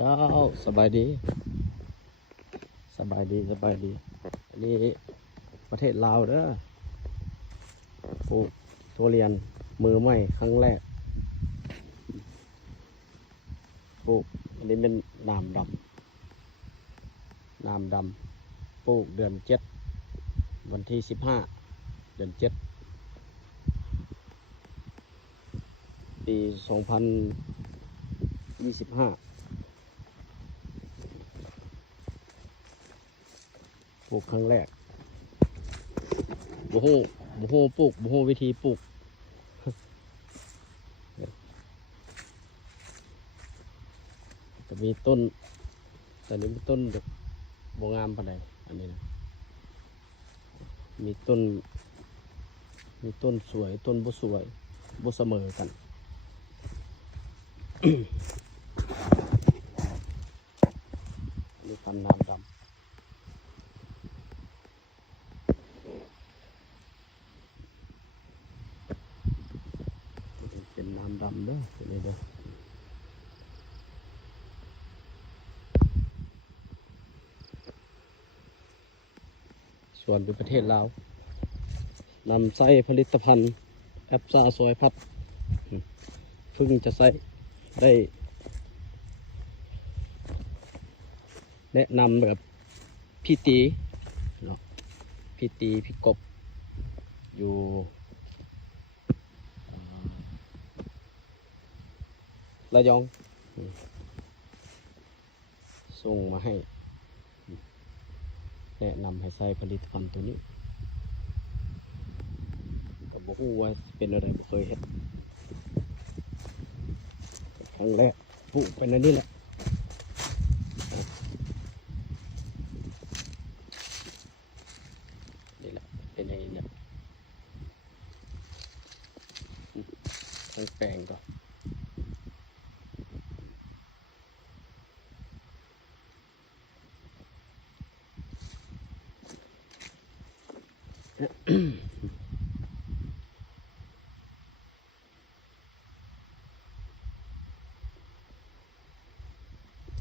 เจ้าสบายดีสบายดีสบายดีอันนี้ประเทศลาวเด้อปลูกทุเรียนมือใหม่ครั้งแรกปลูกอันนี้เป็นน้ำดำปลูกเดือน7วันที่15เดือน7ปี2025ปลูกครั้งแรกบ่ฮู้ปลูกบ่ฮู้วิธีปลูกจะมีต้นแต่นี้มีต้นบ่งามปานใดอันนี้นะมีต้นสวยต้นบ่สวยบ่เสมอกันนี่พันธุ์น้ำดำเป็นน้ำดำเด้อนี่เด้อส่วนเป็นประเทศลาวนำใส่ผลิตภัณฑ์แอปซ่าซอยพับเพิ่งจะใส่ได้แนะนำแบบพี่ตีเนาะพี่กบอยู่ระยองส่งมาให้แนะนำให้ใส่ผลิตภัณฑ์ตัวนี้ก็บ่ฮู้ว่าเป็นอะไรบ่เคยเห็นครั้งแรกปลูกไปนั่นนี่แหละนี่แหละเป็นอย่างนี้เนี่ยทั้งแปลงก่อน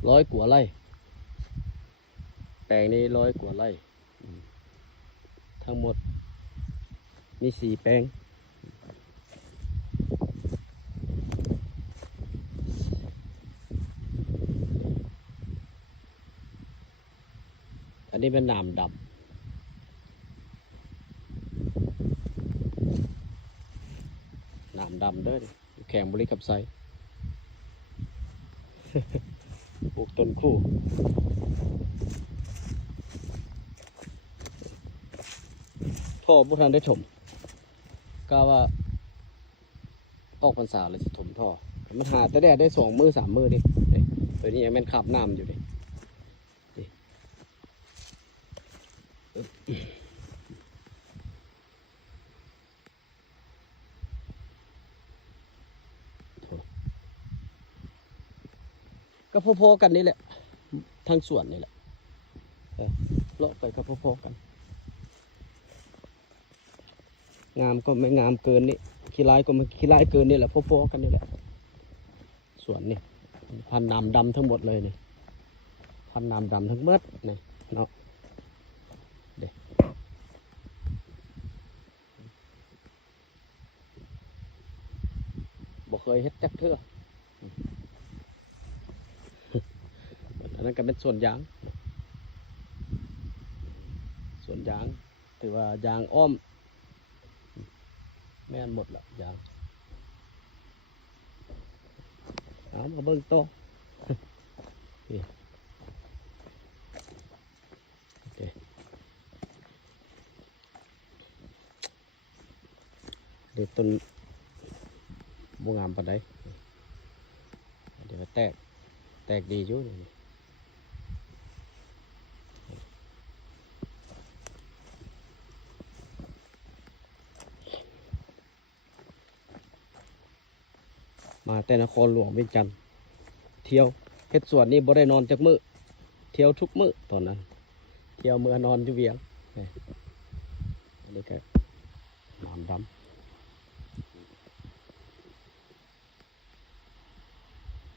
100 กว่าไร่แปลงนี้100 กว่าไร่ทั้งหมดมี4 แปลงอันนี้เป็นน้ำดำเด้อแข่งบริกับไซปลูกต้นคู่ท่อบุทันได้ถมก็ว่าออกพรรษาเลยจะถมท่อมันหาแต่ได้2 มือ 3 มือดิตัวนี้ยังเป็นขับน้ำอยู่ดิก็พอๆกันนี่แหละทางสวนนี่แหละเลาะไปก็พอๆกันงามก็ไม่งามเกินนี่ขี้ร้ายก็ไม่ขี้ร้ายเกินนี่แหละพอๆกันนี่แหละสวนนี่พันธุ์น้ำดำทั้งหมดเลยนี่พันธุ์น้ำดำทั้งหมดนี่เนาะเด็กบ่เคยเฮ็ดจักเทื่ออันนั้นก็เป็นส่วนยางถือว่ายางอ้อมแม่นหมดละยางเอามาเบิ่งโตโอเคเดี๋ยวต้นบ่งามปานใดเดี๋ยวแตกดีอยู่นี่มาแต่นครหลวงเวียงจันทร์เที่ยวเฮ็ดสวนนี่บ่ได้นอนจักมื้อเที่ยวทุกมื้อตอนนั้นเที่ยวเมื่อนอนอยู่เวียงอันนี้ก็น้ำดำ